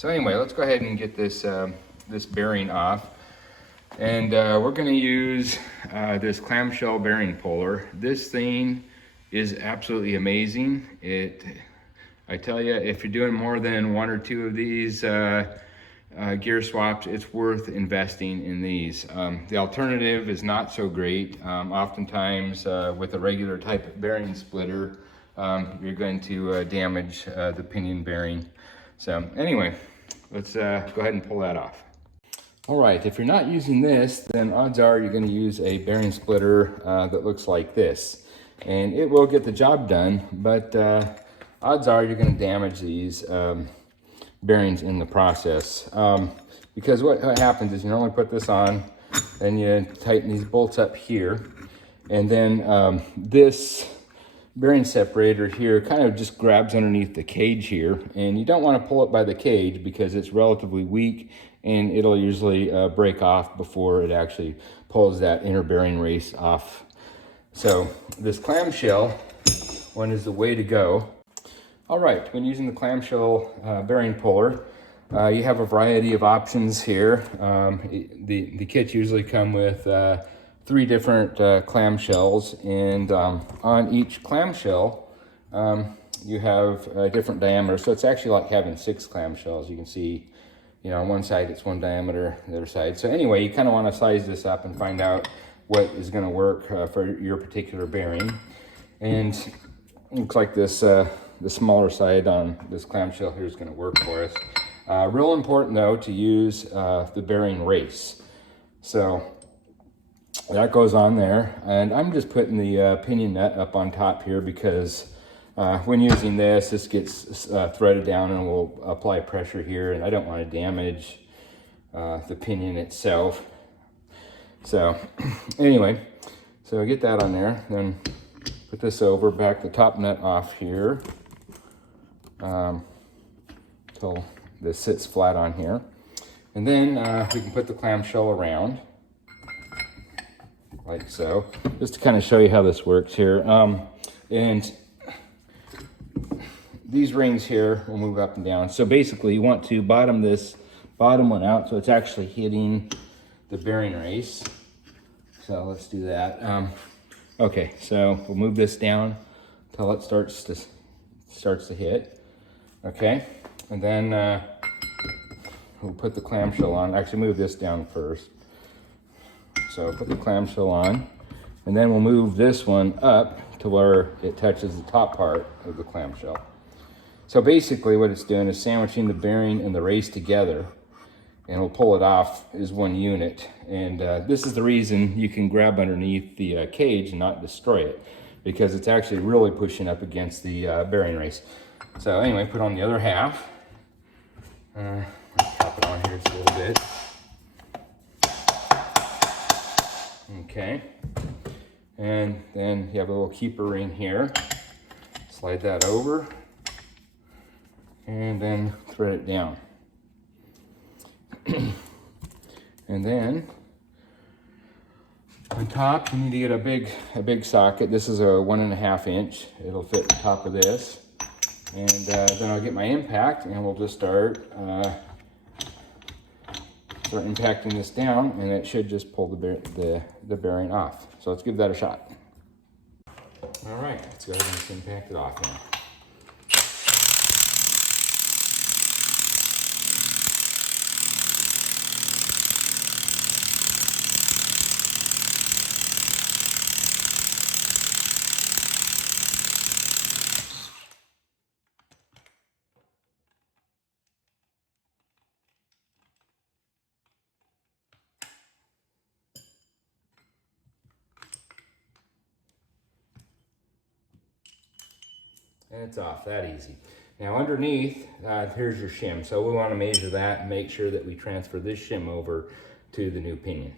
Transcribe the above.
So anyway, let's go ahead and get this, this bearing off. And we're gonna use this clamshell bearing puller. This thing is absolutely amazing. I tell you, if you're doing more than one or two of these gear swaps, it's worth investing in these. The alternative is not so great. Oftentimes with a regular type of bearing splitter, you're going to damage the pinion bearing. So anyway, let's go ahead and pull that off. All right, if you're not using this, then odds are you're going to use a bearing splitter that looks like this. And it will get the job done, but odds are you're going to damage these bearings in the process. Because what happens is you normally put this on, then you tighten these bolts up here, and then this bearing separator here kind of just grabs underneath the cage here, and you don't want to pull it by the cage because it's relatively weak and it'll usually break off before it actually pulls that inner bearing race off. So this clamshell one is the way to go. All right, when using the clamshell bearing puller, you have a variety of options here. The kits usually come with 3 different clamshells, and on each clamshell you have a different diameter, so it's actually like having 6 clamshells. You can see, you know, on one side it's one diameter, the other side. So anyway, you kind of want to size this up and find out what is going to work for your particular bearing. And it looks like this the smaller side on this clamshell here is going to work for us. Real important though to use the bearing race. So that goes on there, and I'm just putting the pinion nut up on top here because when using this gets threaded down and will apply pressure here, and I don't want to damage the pinion itself. So anyway, so get that on there, then put this over, back the top nut off here until this sits flat on here, and then we can put the clamshell around like so, just to kind of show you how this works here. And these rings here will move up and down. So basically you want to bottom this bottom one out so it's actually hitting the bearing race. So let's do that. Okay, so we'll move this down until it starts to hit. Okay, and then we'll put the clamshell on. Actually, move this down first. So put the clamshell on, and then we'll move this one up to where it touches the top part of the clamshell. So basically what it's doing is sandwiching the bearing and the race together, and we'll pull it off as one unit. And this is the reason you can grab underneath the cage and not destroy it, because it's actually really pushing up against the bearing race. So anyway, put on the other half. Pop it on here just a little bit. Okay, and then you have a little keeper ring here. Slide that over, and then thread it down. And then on top, you need to get a big socket. This is a 1.5 inch. It'll fit the top of this, and then I'll get my impact, and we'll just start impacting this down, and it should just pull the bearing off. So let's give that a shot. All right, let's go ahead and just impact it off now. And it's off, that easy. Now underneath, here's your shim. So we want to measure that and make sure that we transfer this shim over to the new pinion.